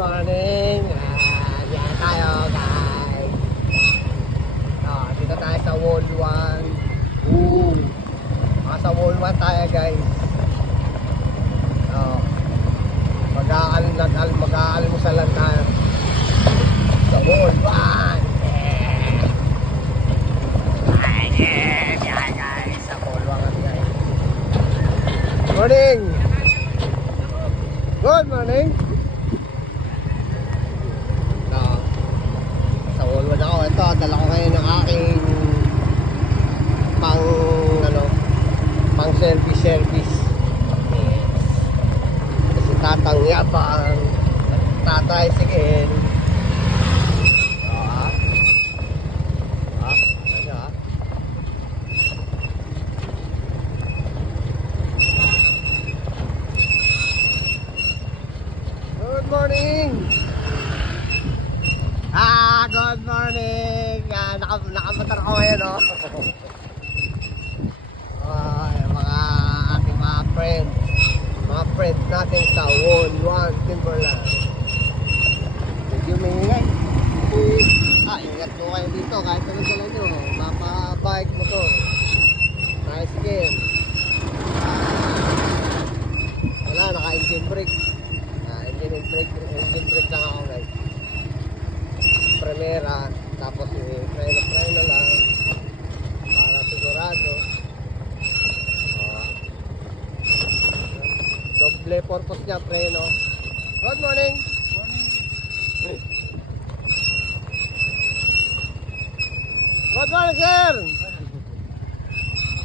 morning. Yan tayo guys. Dito tayo sa wall 1. Sa wall 1 tayo guys. Mag-aalmusalan tayo sa wall 1. Yan guys, sa wall 1 guys. Morning. Good morning. Sa wall 1 ako. Ito, dala ko ngayon ng aking pang service. Yes. Kasi tatang yabang tatay sige. Good morning. Good morning. Nakamotor ako ngayon, oh. Mga ating mga friends natin sa wall 1 Timberland. Medyo may ingay. Ingat po kayo dito kahit anong dala nyo. Mapa-bike, motor, tricycle. Wala, naka-engine brake. Engine brake lang ako guys. Primera, tapos preno lang para sigurado. Doble purpose niya, preno. Good morning. Good morning, sir.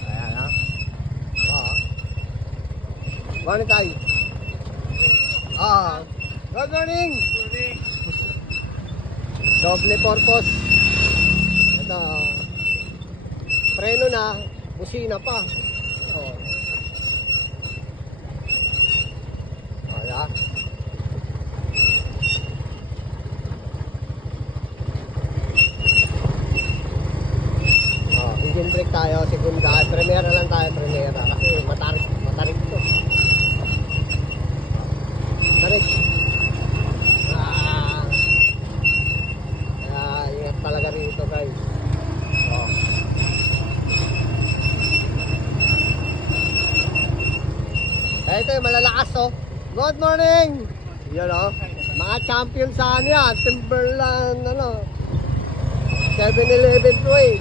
Ayan ha. Morning tayo. Good morning. Doble purpose. Ito. Preno na, busina pa. Wala. Engine brake tayo, segunda. Primera lang tayo, primera. Kasi matarik to. Tarik. Ingat talaga rito guys. Ito yung malalakas, oh. Good morning. Yan, oh. Mga champion sa yan. Timberland, 7-Eleven Way.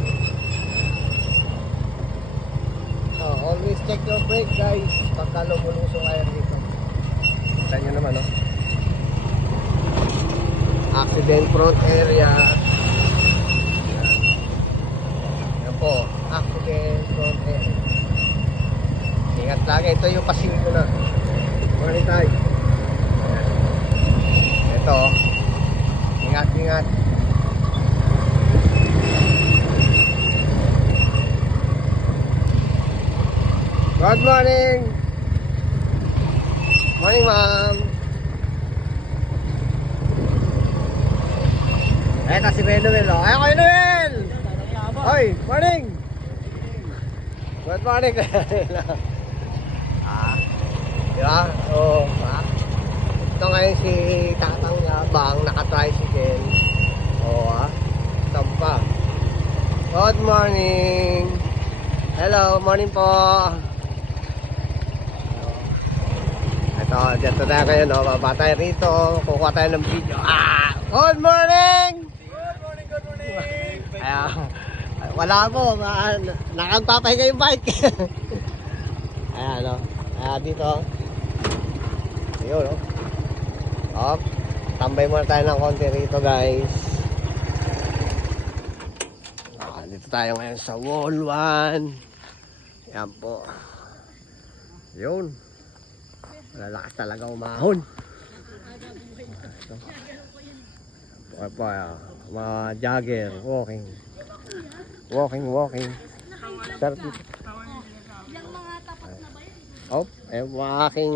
Always check your brake guys pagka lumulusong kayo dito. Kita nyo naman, oh. Accident front area. Yan po, accident front area. Ingat lagi, ito yung pasilyo ko na. Morning tayo. Ito, ingat. Good morning. Morning, ma'am. Ito si Noel, oh. Ay, Kuya Noel! Hoy, morning! Good morning. Diba? Ito ngayon si Tatang Yabang, naka-tricycle. Tampa. Good morning. Hello, morning po. Ito, dito tayo ngayon, no? Baba tayo rito. Kukuha tayo ng video. Good morning! Good morning! Wala mo, nakagpapahinga yung bike. Ayan, no? Dito. Ayun, no? Tambay muna tayo ng konti rito, guys. Dito tayo ngayon sa wall 1. Yan po. Yun. Malalakas talaga umahon. Po, mga jogger, walking. Service. Mga aking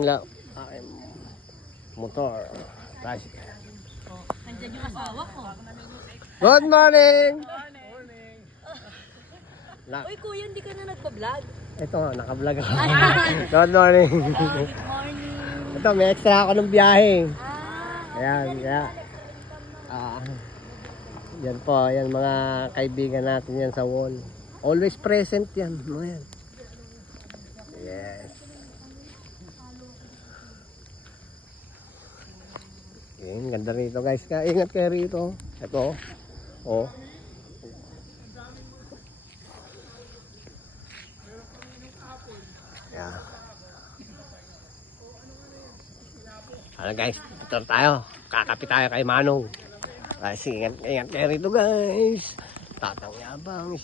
motor. Tricycle. Nandiyan yung asawa ko. Good morning! Uy, kuya, hindi ka na nagpa-vlog? Ito, naka-vlog ako. Good morning. Good morning. Ito, may extra ako ng biyahe. Ayan, kaya. Yan po, yan mga kaibigan natin yan sa wall. Always present yan, mga yan. Yes. Ayan, ganda rito guys. Kaya ingat kayo rito. Ito, oh. Yeah. Ano guys, dito tayo. Kakapit tayo kay Manong. Kasi ingat kayo rito guys. Tatangyabang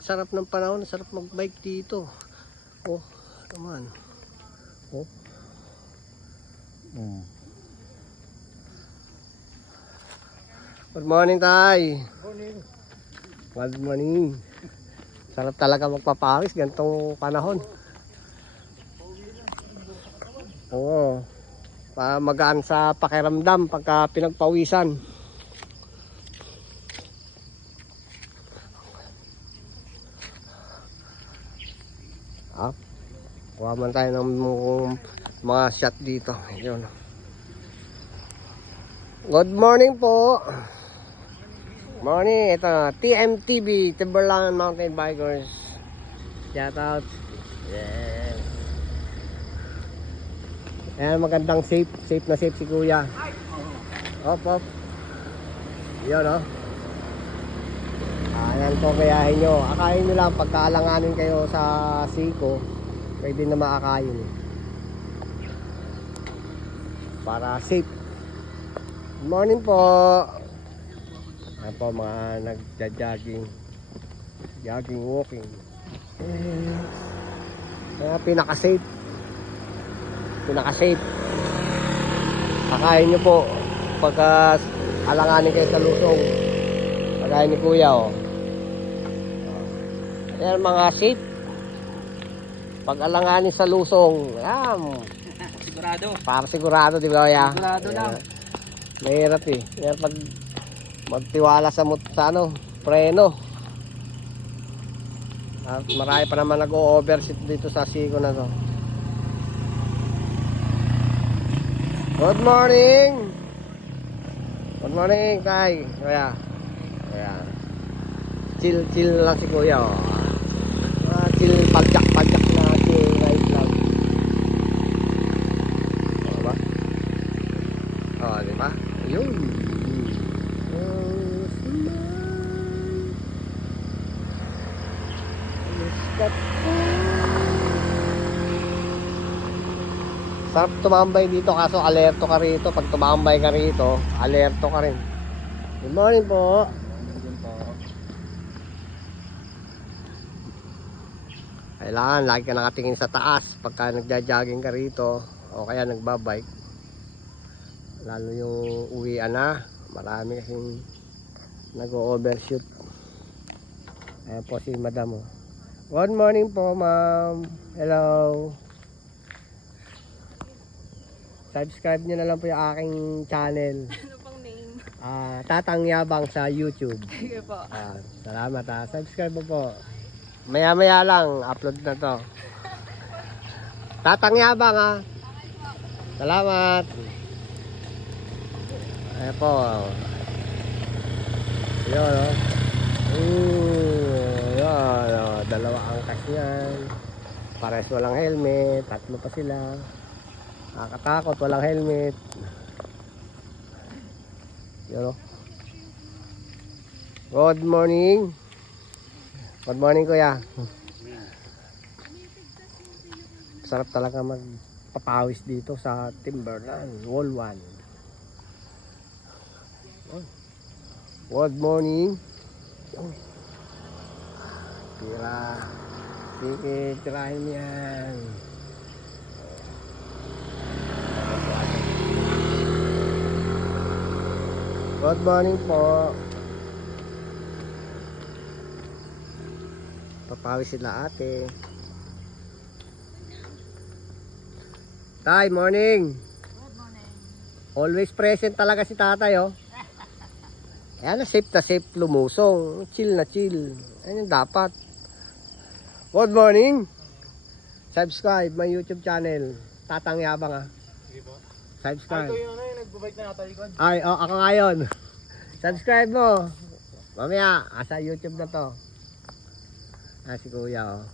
sarap ng panahon, sarap magbike dito. Oh, come on. Oh. Good morning, Tay. Good morning. Sarap talaga magpapawis ganitong panahon. Oo. Magaan sa pakiramdam pagka pinagpawisan. Kuha man tayo ng mga shot dito. Yun. Good morning po. Morning. Ito, TMTB, Timberland Mountain Bikers. Shout out. Yes. Ayan, magandang safe na safe si Kuya. Op. Yun, no? Ayan po, kayahin nyo. Akayin nyo lang, pagkaalanganin kayo sa siko, pwede na maakayin. Para safe. Good morning po. Ayan po, mga nagja-jogging. Jogging, walking. Kaya pinaka-safe. Akayin nyo po pagka alanganin kayo sa lusong. Pagkain ni Kuya, oh. Ayan mga safe. Pag alanganin sa lusong, ayan. Sigurado. Para sigurado, di ba, Kuya? Sigurado lang. Mahirap eh. Kaya pag magtiwala sa ano, preno. At marami pa naman nag-o-overshoot dito sa siko na to. Good morning! Good morning, Tay. Kuya. Ayan. Chill lang si Kuya, oh. Chill, pajak na chill life lang. Diba? Oh, diba? Ayun. Sarap tumambay dito kaso alerto ka rito. Pag tumambay ka rito, alerto ka rin. Good morning po. Kailangan lagi ka nakatingin sa taas pagka nagja-jogging ka rito o kaya nagbabike. Lalo yung uwian na, marami kasing nag-o-overshoot. Ayan po si Madam. Good morning po, ma'am. Hello. Subscribe nyo na lang po yung aking channel. Ano pang name? Tatangyabang sa YouTube. Sige po. Salamat ha. Subscribe mo po. Maya lang, upload na to. Tatangyabang ha. Salamat. Ayan po. Yun o. Yun o. Dalawa angkas yan. Pares walang helmet. Tatlo pa sila. Nakakatakot, walang helmet. Yun o. Good morning. Good morning, Kuya. Sarap talaga magpapawis dito sa Timberland Wall 1. Good morning. Tirahin mo yan. Good morning po. Papawis sila ate. Tay, morning. Good morning. Always present talaga si tatay, oh. Ayan, na safe lumusong. Chill na chill. Ayan yung dapat. Good morning. Subscribe my YouTube channel. Tatangyabang, ah. Sige po. Subscribe. yung nagbabike na natalikod. Ay, oh, ako ngayon. Subscribe mo. Mamaya, sa YouTube na to. Si Kuya, oh.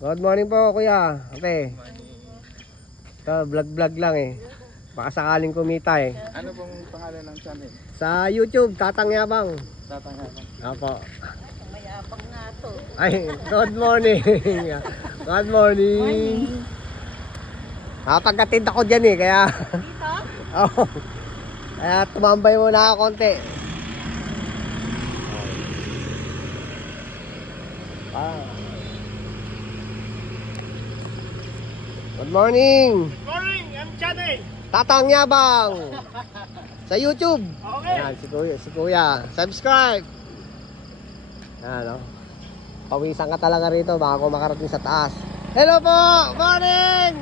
Good morning po, Kuya. Okay. Ito, vlog lang eh. Baka sakaling kumita eh. Ano pong pangalan ng channel? Sa YouTube, Tatang Yabang. Tatangalan. Opo. Mayabang nga to. Ay, good morning. Good morning. Pagkatid ako dyan eh, kaya... Dito? Oo. Kaya tumambay muna ako konti. Good morning. Morning! I'm Chane! Tatang Yabang. Sa YouTube. Okay! Ayan, si Kuya. Subscribe. Ayan, oh. Pawisan ka talaga rito bago makarating sa taas. Hello po! Morning!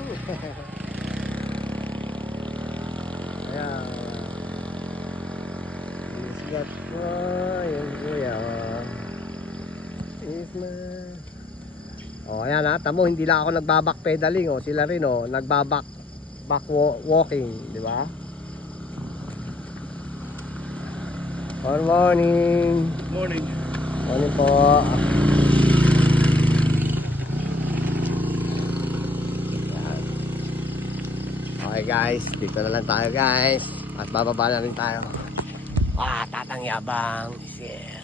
Ayan. Isgat po. Yung Kuya. Ismat. Oh, ayan ha. Tamo, hindi lang ako nagbaback pedaling. Oh. Sila rin, oh. Nagbaback walking. Di ba? Good morning. Morning! Morning po. Yan. Okay guys, dito na lang tayo guys. At bababa na rin tayo. Tatang Yabang. Yeah.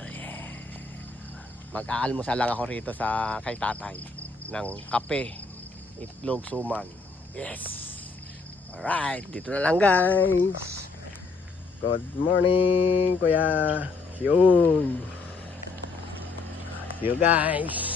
Mag-aalmusal lang ako rito sa kay tatay ng kape, itlog, suman. Yes. Alright, dito na lang guys. Good morning, Kuya. Yun. See you guys.